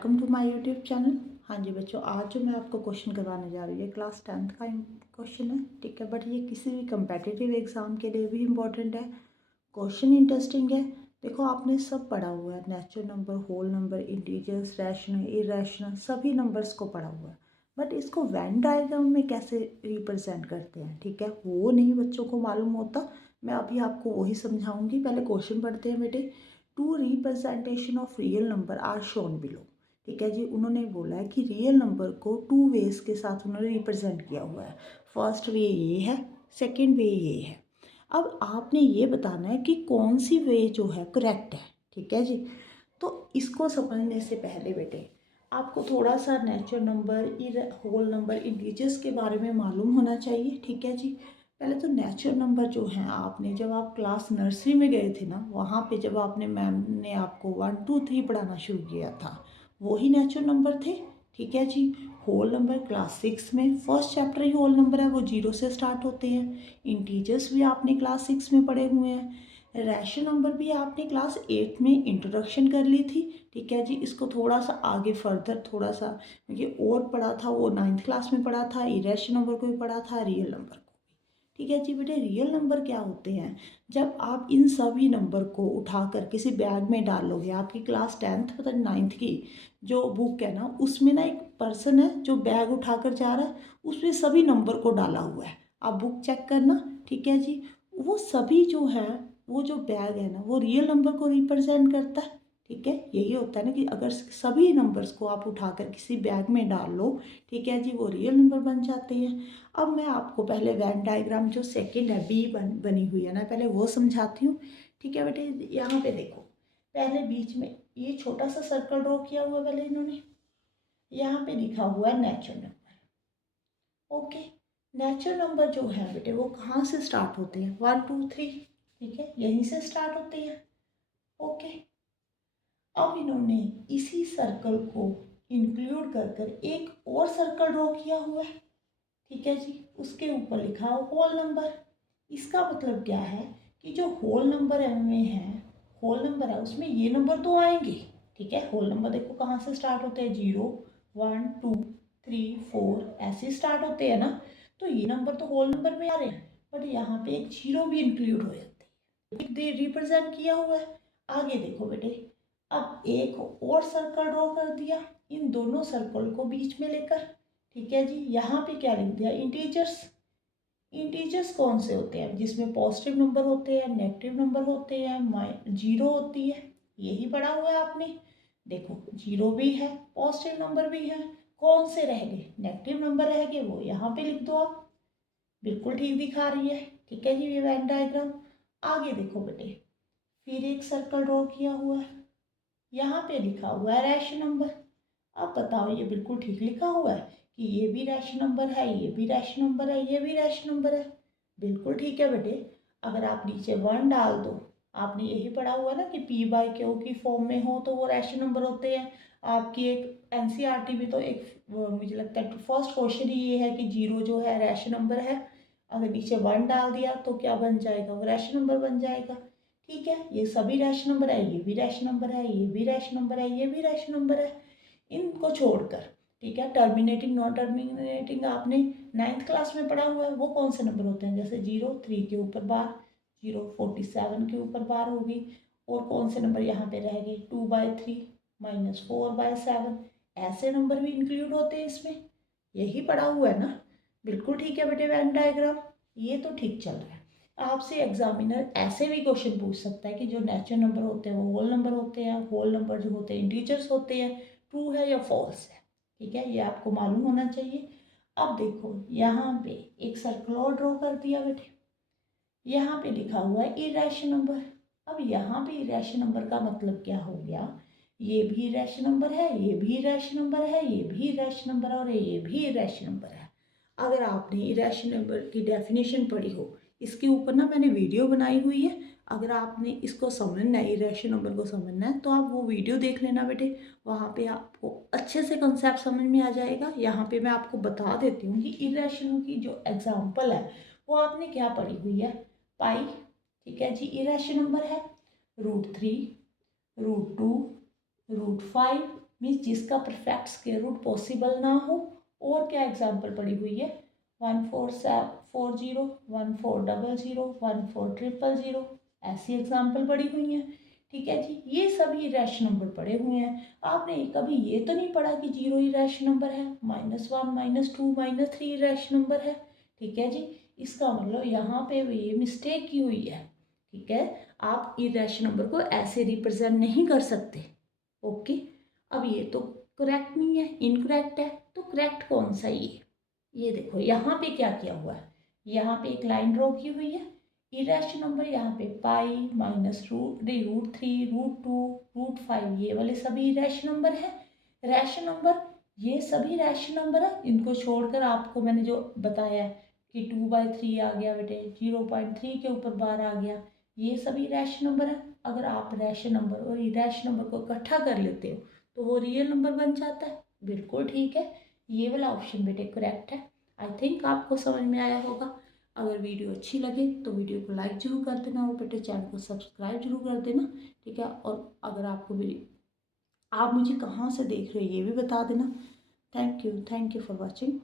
Welcome to my YouTube channel. हाँ जी बच्चों, आज जो मैं आपको क्वेश्चन करवाने जा रही हूँ ये क्लास 10th का क्वेश्चन है, ठीक है। बट ये किसी भी कम्पेटिटिव एग्ज़ाम के लिए भी इम्पोर्टेंट है। क्वेश्चन इंटरेस्टिंग है। देखो, आपने सब पढ़ा हुआ है, natural number, whole number, integers, rational, irrational, सभी नंबर्स को पढ़ा हुआ है। बट इसको वेन डायग्राम में कैसे रिप्रेजेंट करते हैं, ठीक है, वो नहीं बच्चों को मालूम होता। मैं अभी आपको वही समझाऊंगी। पहले क्वेश्चन पढ़ते हैं बेटे। Two representation of real number are shown below, ठीक है जी। उन्होंने बोला है कि रियल नंबर को टू वेज के साथ उन्होंने रिप्रेजेंट किया हुआ है। फर्स्ट वे ये है, सेकंड वे ये है। अब आपने ये बताना है कि कौन सी वे जो है करेक्ट है, ठीक है जी। तो इसको समझने से पहले बेटे आपको थोड़ा सा natural number, whole number, integers के बारे में मालूम होना चाहिए, ठीक है जी। पहले तो नेचुरल नंबर जो हैं, आपने जब आप क्लास नर्सरी में गए थे ना, वहाँ पे जब आपने मैम ने आपको 1 2 3 पढ़ाना शुरू किया था, वही नेचुरल नंबर थे, ठीक है जी। होल नंबर क्लास 6 में फर्स्ट चैप्टर ही होल नंबर है, वो 0 से स्टार्ट होते हैं। इंटीजर्स भी आपने क्लास 6 में पढ़े हुए हैं। रैशनल नंबर भी आपने क्लास 8 में इंट्रोडक्शन कर ली थी, ठीक है जी। इसको थोड़ा सा आगे फर्दर थोड़ा सा ये और पढ़ा था, वो 9th क्लास में पढ़ा था। इरेशनल नंबर को भी पढ़ा था, रियल नंबर को, ठीक है जी। बेटे रियल नंबर क्या होते हैं? जब आप इन सभी नंबर को उठाकर किसी बैग में डालोगे, आपकी क्लास 10th पता 9th की जो बुक है ना, उसमें ना एक पर्सन है जो बैग उठाकर जा रहा है, उसमें सभी नंबर को डाला हुआ है। आप बुक चेक करना, ठीक है जी। वो सभी जो है, वो जो बैग है ना, वो रियल नंबर को रिप्रेजेंट करता है, ठीक है। यही होता है ना कि अगर सभी नंबर्स को आप उठाकर किसी बैग में डाल लो, ठीक है जी, वो रियल नंबर बन जाते हैं। अब मैं आपको पहले वेन डायग्राम जो सेकंड है, बनी हुई है ना, पहले वो समझाती हूँ, ठीक है बेटे। यहाँ पे देखो, पहले बीच में ये छोटा सा सर्कल ड्रॉ किया हुआ पहले इन्होंने। यहाँ पे लिखा हुआ है natural number, okay. Natural number जो है बेटे वो कहाँ से स्टार्ट होते हैं? 1 2 3, ठीक है, यहीं से स्टार्ट होते हैं, ओके। अब इन्होंने इसी सर्कल को इंक्लूड कर कर एक और सर्कल ड्रॉ किया हुआ है, ठीक है जी। उसके ऊपर लिखा हो होल नंबर। इसका मतलब क्या है कि जो होल नंबर में है, होल नंबर है उसमें ये नंबर तो आएंगे, ठीक है। होल नंबर देखो कहाँ से स्टार्ट होते हैं, 0 1 2 3 4 ऐसे स्टार्ट होते हैं ना। तो ये नंबर तो होल नंबर में आ रहे हैं, बट यहाँ पे एक 0 भी इंक्लूड हो जाते हैं, रिप्रेजेंट किया हुआ है। आगे देखो बेटे, अब एक और सर्कल ड्रॉ कर दिया इन दोनों सर्कल को बीच में लेकर, ठीक है जी। यहाँ पे क्या लिख दिया? इंटीजर्स। इंटीजर्स कौन से होते हैं? जिसमें पॉजिटिव नंबर होते हैं, नेगेटिव नंबर होते हैं, जीरो होती है, यही पढ़ा हुआ है आपने। देखो, जीरो भी है, पॉजिटिव नंबर भी है। कौन से रह गए? नेगेटिव नंबर रह गए, वो यहाँ पे लिख दो आप। बिल्कुल ठीक दिखा रही है, ठीक है जी, ये वेन डायग्राम। आगे देखो बेटे, फिर एक सर्कल ड्रॉ किया हुआ है, यहाँ पे लिखा हुआ है रैशनल नंबर। अब बताओ, ये बिल्कुल ठीक लिखा हुआ है कि ये भी रैशनल नंबर है, ये भी रैशनल नंबर है, ये भी रैशनल नंबर है? बिल्कुल ठीक है बेटे। अगर आप नीचे 1 डाल दो, आपने यही पढ़ा हुआ ना कि पी बाई क्यू की फॉर्म में हो तो वो रैशनल नंबर होते हैं। आपकी एक एनसीईआरटी में तो एक मुझे लगता है फर्स्ट क्वेश्चन ही ये है कि जीरो जो है रैशनल नंबर है। अगर नीचे 1 डाल दिया तो क्या बन जाएगा? वो रैशनल नंबर बन जाएगा, ठीक है। ये सभी रैशनल नंबर है, ये भी रैशनल नंबर है, ये भी रैशनल नंबर है, ये भी रैशनल नंबर है। इनको छोड़कर, ठीक है, टर्मिनेटिंग, नॉन टर्मिनेटिंग आपने 9th क्लास में पढ़ा हुआ है। वो कौन से नंबर होते हैं? जैसे 0 3 के ऊपर बार, 0 47 के ऊपर बार होगी। और कौन से नंबर यहाँ पे रह गए? 2/3 -4/7, ऐसे नंबर भी इंक्लूड होते हैं इसमें। यही पढ़ा हुआ है ना? बिल्कुल ठीक है बेटे, वेन डायग्राम ये तो ठीक चल रहा है। आपसे एग्जामिनर ऐसे भी क्वेश्चन पूछ सकता है कि जो नेचुरल नंबर होते हैं वो होल नंबर होते हैं, होल नंबर जो होते हैं इंटीजर्स होते हैं, ट्रू है या फॉल्स है, ठीक है, ये आपको मालूम होना चाहिए। अब देखो, यहाँ पे एक सर्कल और ड्रॉ कर दिया बेटे, यहाँ पे लिखा हुआ है इरेशनल नंबर। अब यहाँ पे इरेशनल नंबर का मतलब क्या हो गया? ये भी इरेशनल नंबर है, ये भी इरेशनल नंबर है, ये भी इरेशनल नंबर है, और ये भी इरेशनल नंबर है। अगर आपने इरेशनल नंबर की डेफिनेशन पढ़ी हो, इसके ऊपर ना मैंने वीडियो बनाई हुई है। अगर आपने इसको समझना है, इरेशनल नंबर को समझना है, तो आप वो वीडियो देख लेना बेटे। वहाँ पे आपको अच्छे से कंसेप्ट समझ में आ जाएगा। यहाँ पे मैं आपको बता देती हूँ कि इरेशनल की जो एग्जाम्पल है वो आपने क्या पढ़ी हुई है। पाई, ठीक है जी, इरेशनल नंबर है। √3, √2, √5, मीन्स जिसका परफेक्ट स्क्वायर रूट पॉसिबल ना हो। और क्या एग्जाम्पल पड़ी हुई है, 1440, 1400, 14000, ऐसी एग्जाम्पल पड़ी हुई हैं। ठीक है जी, ये सभी रैश नंबर पड़े हुए हैं। आपने कभी ये तो नहीं पढ़ा कि 0 ही रैश नंबर है, -1, -2, -3 रैश नंबर है। ठीक है जी, इसका मतलब यहाँ पे ये मिस्टेक की हुई है। ठीक है, आप इरेशनल नंबर को ऐसे रिप्रेजेंट नहीं कर सकते। ओके, अब ये तो करेक्ट नहीं है, इनकरेक्ट है, तो करेक्ट कौन सा ये देखो यहाँ पे क्या किया हुआ है, यहाँ पे एक लाइन ड्रॉ की हुई है। इरेशनल नंबर यहाँ पे पाई, -√3, √2, √5, ये वाले सभी इरेशनल नंबर है। रैशनल नंबर, ये सभी रैशनल नंबर है। इनको छोड़कर आपको मैंने जो बताया है कि 2/3 आ गया बेटे, 0.3 के ऊपर बार आ गया, ये सभी रैशनल नंबर है। अगर आप रैशनल नंबर और इरेशनल नंबर को इकट्ठा कर लेते हो तो वो रियल नंबर बन जाता है। बिल्कुल ठीक है, ये वाला ऑप्शन बेटे करेक्ट है। आई थिंक आपको समझ में आया होगा। अगर वीडियो अच्छी लगे तो वीडियो को लाइक जरूर कर देना और बेटे चैनल को सब्सक्राइब जरूर कर देना। ठीक है, और अगर आपको मेरी, आप मुझे कहाँ से देख रहे हो ये भी बता देना। Thank you for watching.